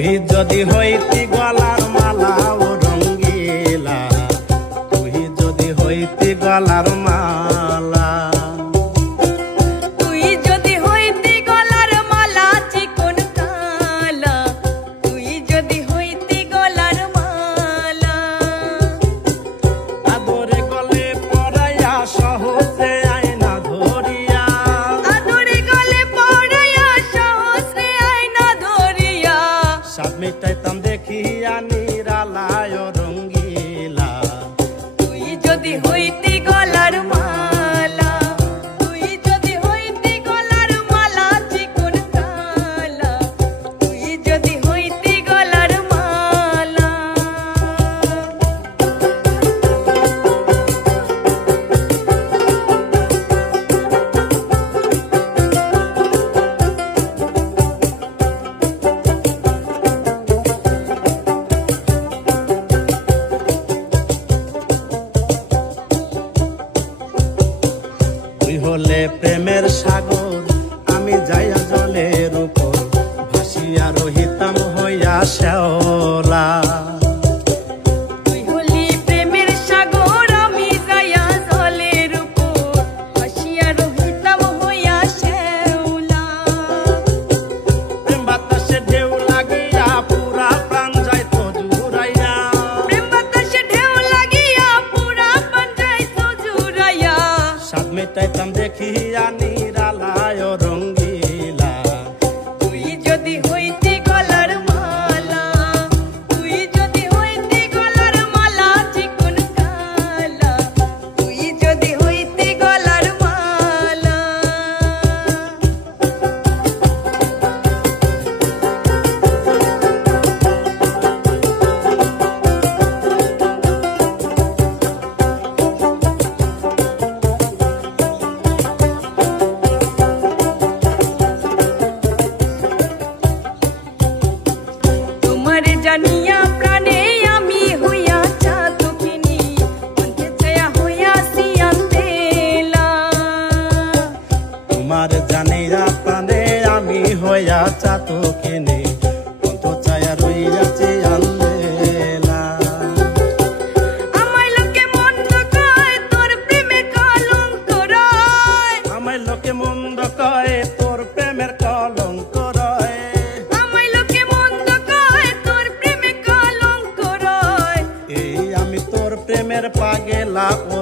তুই যদি হইতি গলার মালা ও রঙ্গিলা, তুই যদি হইতি গলার মালা, তুই যদি হইতি গলার মালা চিকন কালা, তুই যদি হইতি গলার মালা, আদরে গলে পরাইয়া সহজে আয়না ধরিয়া, আদরে গলে পড়াইয়া সহস্রে আয়না ধরিয়া, সাত মিটাইতাম দেখিয়া নিরালায় রঙ্গিলা, তুই যদি হইতি গলার মালা, তুই যদি হইতি গলার মালা চিকন কালা, তুই যদি হইতি গলার মালা। তুই হলে প্রেমের সাগর, আমি যাইয়া জলের উপর ভাসিয়া রহিতাম হইয়া শ্যাওলা, তুই হলি প্রেমের সাগর, আমি যাইয়া জলের উপর ভাসিয়া রহিতাম হইয়া শ্যাওলা। প্রেম বাতাসে ঢেউ লাগিয়া পুরা প্রাণ যাইত জুড়াইয়া, প্রেম বাতাসে ঢেউ লাগিয়া পুরা প্রাণ যাইত জুড়াইয়া, সাত মেটাইতাম দেখিয়া নিরালায় রঙ্গিলা, তুই যদি হইতি গলার মালা, তুই যদি হইতি গলার মালা চিকন কালা, তুই যদি হইতি গলার মালা। তোমার জানিয়া প্রাণে আমি হইয়া চাতকিনী, অন্তে ছায়া হইয়া সিয়ান্দেলা। তোমার জানিয়া প্রাণে আমি হইয়া চাতকিনী, অন্ত ছায়া রইয়াছি আন্দেলা, আমায় লোকে মন্দ কয় তোর প্রেমে কলঙ্ক রয়, আমায় লোকে মন্দ কয় তোর প্রেমের কলঙ্ক রয়, আমায় লোকে মন্দ কয় তোর প্রেমে কলঙ্ক রয়। এই আমি তোর প্রেমের পাগেলা ও